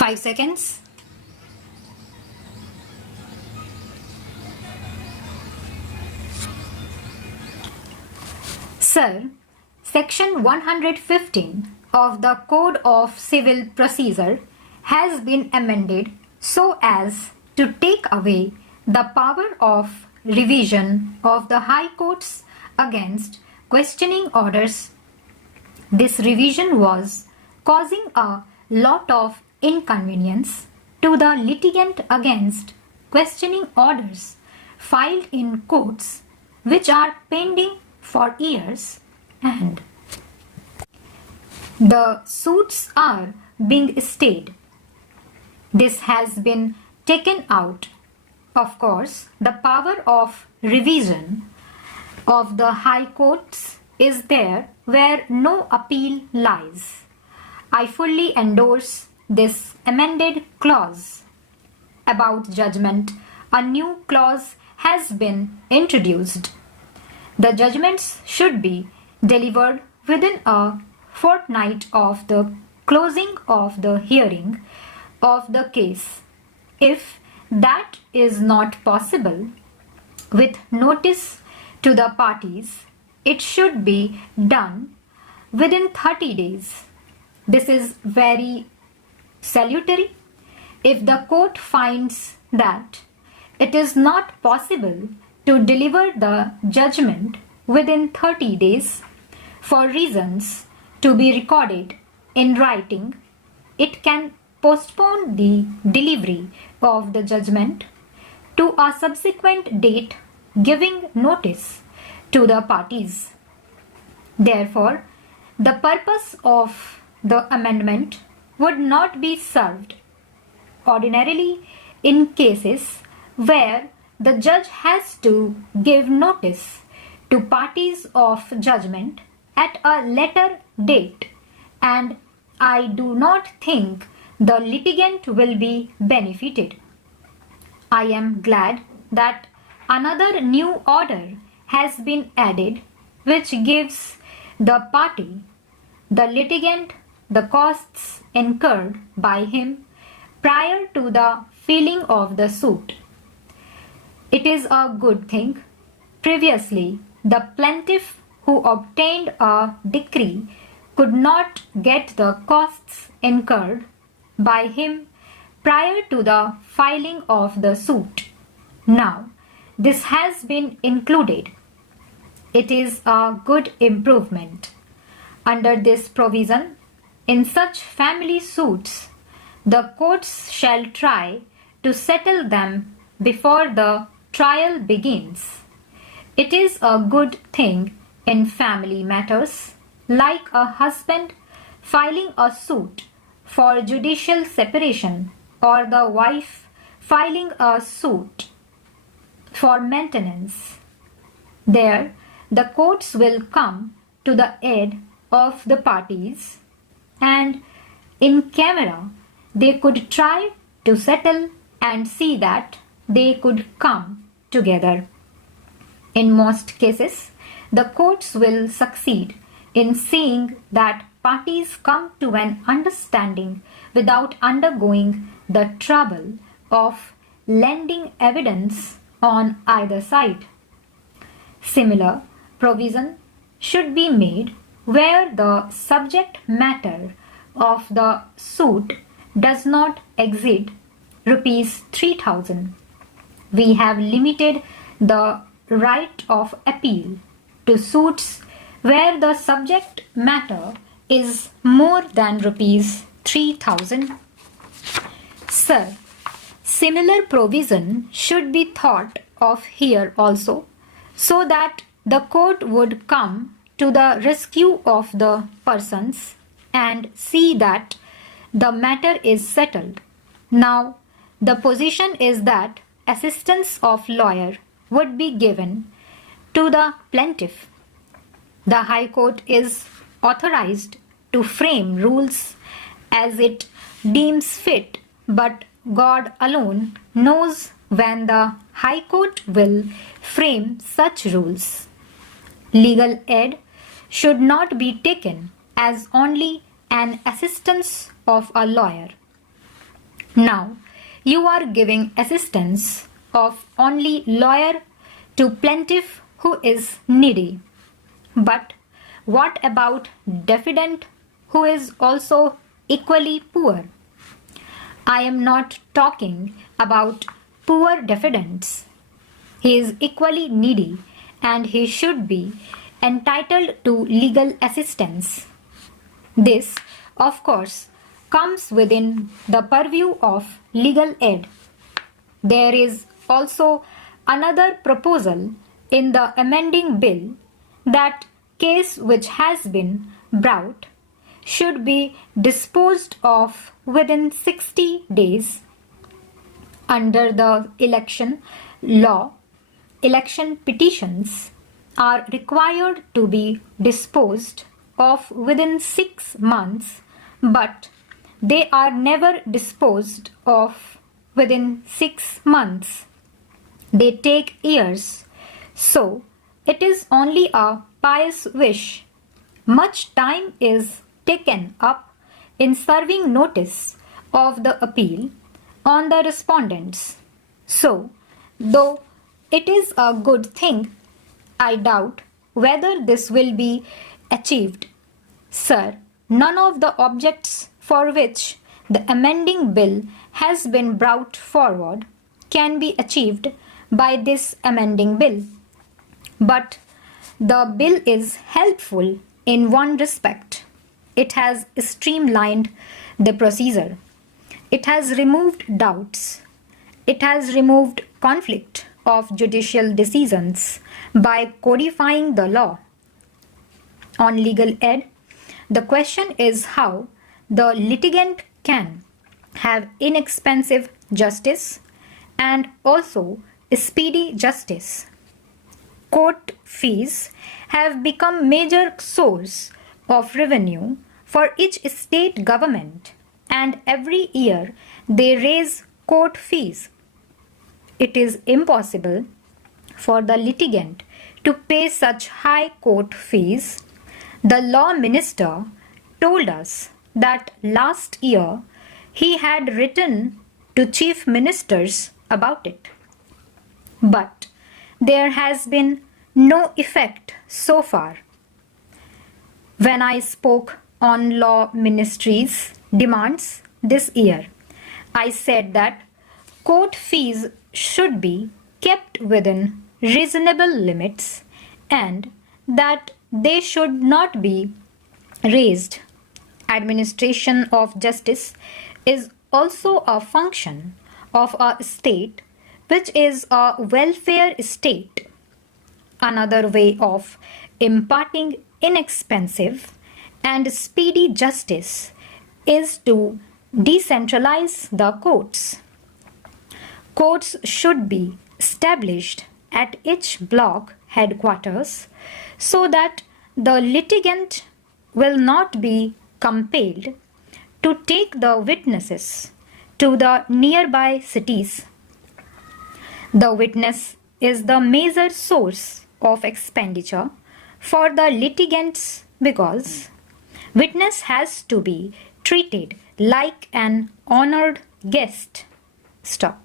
5 seconds. Sir, Section 115 of the Code of Civil Procedure has been amended so as to take away the power of revision of the High Courts against questioning orders. This revision was causing a lot of inconvenience to the litigant against questioning orders filed in courts which are pending for years, and the suits are being stayed. This has been taken out. Of course, the power of revision of the High Courts is there where no appeal lies. I fully endorse this amended clause. About judgment, a new clause has been introduced. The judgments should be delivered within a fortnight of the closing of the hearing of the case. If that is not possible, with notice to the parties, it should be done within 30 days. This is very salutary. If the court finds that it is not possible to deliver the judgment within 30 days for reasons to be recorded in writing, it can postpone the delivery of the judgment to a subsequent date, giving notice to the parties. Therefore, the purpose of the amendment would not be served. Ordinarily, in cases where the judge has to give notice to parties of judgment at a later date, and I do not think the litigant will be benefited. I am glad that another new order has been added which gives the party, the litigant, the costs incurred by him prior to the filing of the suit. It is a good thing. Previously, the plaintiff who obtained a decree could not get the costs incurred by him prior to the filing of the suit. Now, this has been included. It is a good improvement. Under this provision, in such family suits, the courts shall try to settle them before the trial begins. It is a good thing in family matters, like a husband filing a suit for judicial separation or the wife filing a suit for maintenance. There, the courts will come to the aid of the parties, and in camera they could try to settle and see that they could come together. In most cases, the courts will succeed in seeing that parties come to an understanding without undergoing the trouble of lending evidence on either side. Similar provision should be made where the subject matter of the suit does not exceed rupees 3,000. We have limited the right of appeal to suits where the subject matter is more than rupees 3,000. Sir, similar provision should be thought of here also, so that the court would come to the rescue of the persons and see that the matter is settled. Now, the position is that assistance of lawyer would be given to the plaintiff. The High Court is authorized to frame rules as it deems fit, but God alone knows when the High Court will frame such rules. Legal aid should not be taken as only an assistance of a lawyer. Now, you are giving assistance of only lawyer to plaintiff who is needy. But what about defendant who is also equally poor? I am not talking about poor defendants. He is equally needy and he should be entitled to legal assistance. This, of course, comes within the purview of legal aid. There is also another proposal in the amending bill that case which has been brought should be disposed of within 60 days. Under the election law, election petitions are required to be disposed of within 6 months, but they are never disposed of within 6 months. They take years, so it is only a pious wish. Much time is taken up in serving notice of the appeal on the respondents. So, though it is a good thing, I doubt whether this will be achieved. Sir, none of the objects for which the amending bill has been brought forward can be achieved by this amending bill. But the bill is helpful in one respect. It has streamlined the procedure. It has removed doubts. It has removed conflict of judicial decisions by codifying the law. On legal aid, the question is how the litigant can have inexpensive justice and also speedy justice. Court fees have become major source of revenue for each state government, and every year they raise court fees. It is impossible for the litigant to pay such high court fees. The law minister told us that last year he had written to chief ministers about it. But there has been no effect so far. When I spoke on law ministry's demands this year, I said that court fees should be kept within reasonable limits and that they should not be raised. Administration of justice is also a function of a state which is a welfare state. Another way of imparting inexpensive and speedy justice is to decentralize the courts. Courts should be established at each block headquarters so that the litigant will not be compelled to take the witnesses to the nearby cities. The witness is the major source of expenditure for the litigants because witness has to be treated like an honored guest. Stop.